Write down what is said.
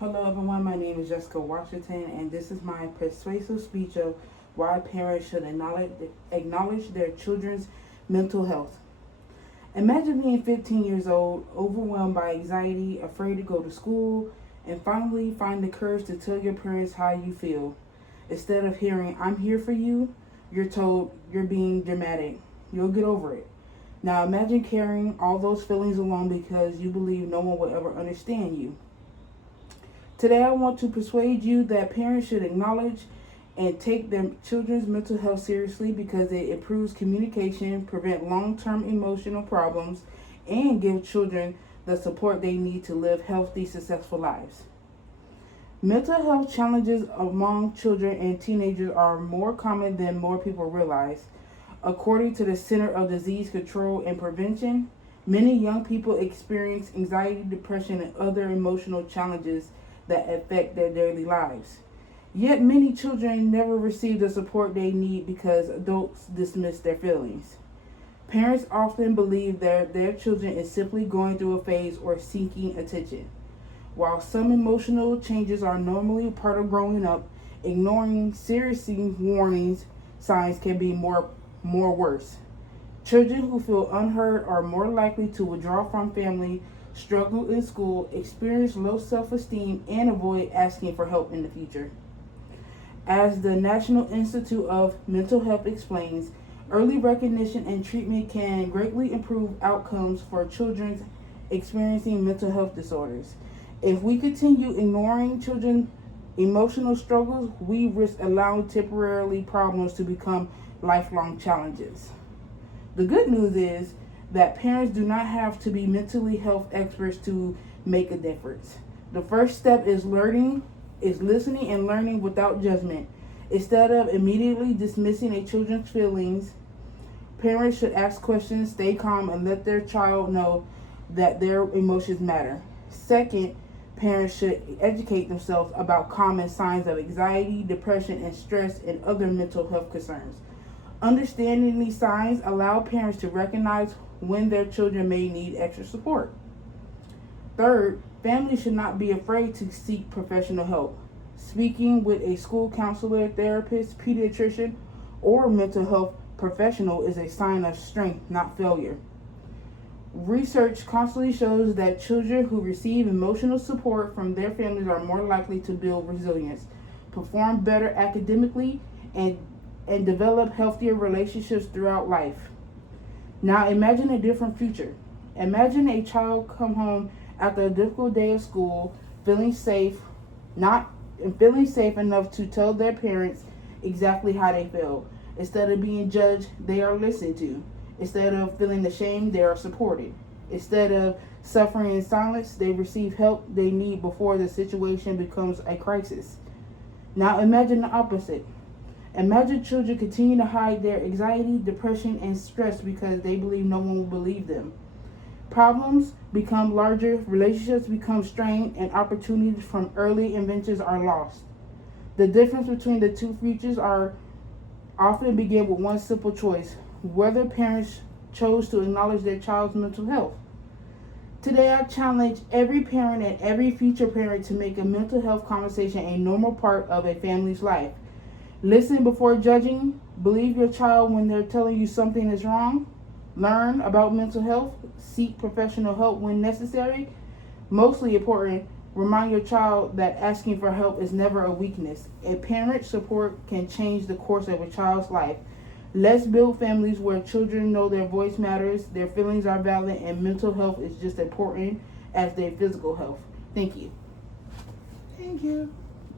Hello everyone, my name is Jessica Washington and this is my persuasive speech of why parents should acknowledge their children's mental health. Imagine being 15 years old, overwhelmed by anxiety, afraid to go to school, and finally find the courage to tell your parents how you feel. Instead of hearing, "I'm here for you," you're told, "You're being dramatic. You'll get over it." Now imagine carrying all those feelings alone because you believe no one will ever understand you. Today, I want to persuade you that parents should acknowledge and take their children's mental health seriously because it improves communication, prevent long-term emotional problems, and give children the support they need to live healthy, successful lives. Mental health challenges among children and teenagers are more common than more people realize. According to the Center of Disease Control and Prevention, many young people experience anxiety, depression, and other emotional challenges that affect their daily lives. Yet many children never receive the support they need because adults dismiss their feelings. Parents often believe that their children is simply going through a phase or seeking attention. While some emotional changes are normally part of growing up, ignoring serious warnings signs can be more worse. Children who feel unheard are more likely to withdraw from family, struggle in school, experience low self-esteem, and avoid asking for help in the future. As the National Institute of Mental Health explains, early recognition and treatment can greatly improve outcomes for children experiencing mental health disorders. If we continue ignoring children's emotional struggles, we risk allowing temporary problems to become lifelong challenges. The good news is that parents do not have to be mentally health experts to make a difference. The first step is listening and learning without judgment. Instead of immediately dismissing a children's feelings, parents should ask questions, stay calm, and let their child know that their emotions matter. Second, parents should educate themselves about common signs of anxiety, depression, and stress and other mental health concerns. Understanding these signs allow parents to recognize when their children may need extra support. Third, families should not be afraid to seek professional help. Speaking with a school counselor, therapist, pediatrician, or mental health professional is a sign of strength, not failure. Research constantly shows that children who receive emotional support from their families are more likely to build resilience, perform better academically, and develop healthier relationships throughout life. Now imagine a different future. Imagine a child come home after a difficult day of school, feeling safe enough to tell their parents exactly how they feel. Instead of being judged, they are listened to. Instead of feeling ashamed, they are supported. Instead of suffering in silence, they receive help they need before the situation becomes a crisis. Now imagine the opposite. Imagine children continue to hide their anxiety, depression, and stress because they believe no one will believe them. Problems become larger, relationships become strained, and opportunities from early inventions are lost. The difference between the two futures are often begin with one simple choice: whether parents chose to acknowledge their child's mental health. Today, I challenge every parent and every future parent to make a mental health conversation a normal part of a family's life. Listen before judging. Believe your child when they're telling you something is wrong. Learn about mental health. Seek professional help when necessary. Mostly important, remind your child that asking for help is never a weakness. A parent's support can change the course of a child's life. Let's build families where children know their voice matters, their feelings are valid, and mental health is just as important as their physical health. Thank you. Thank you.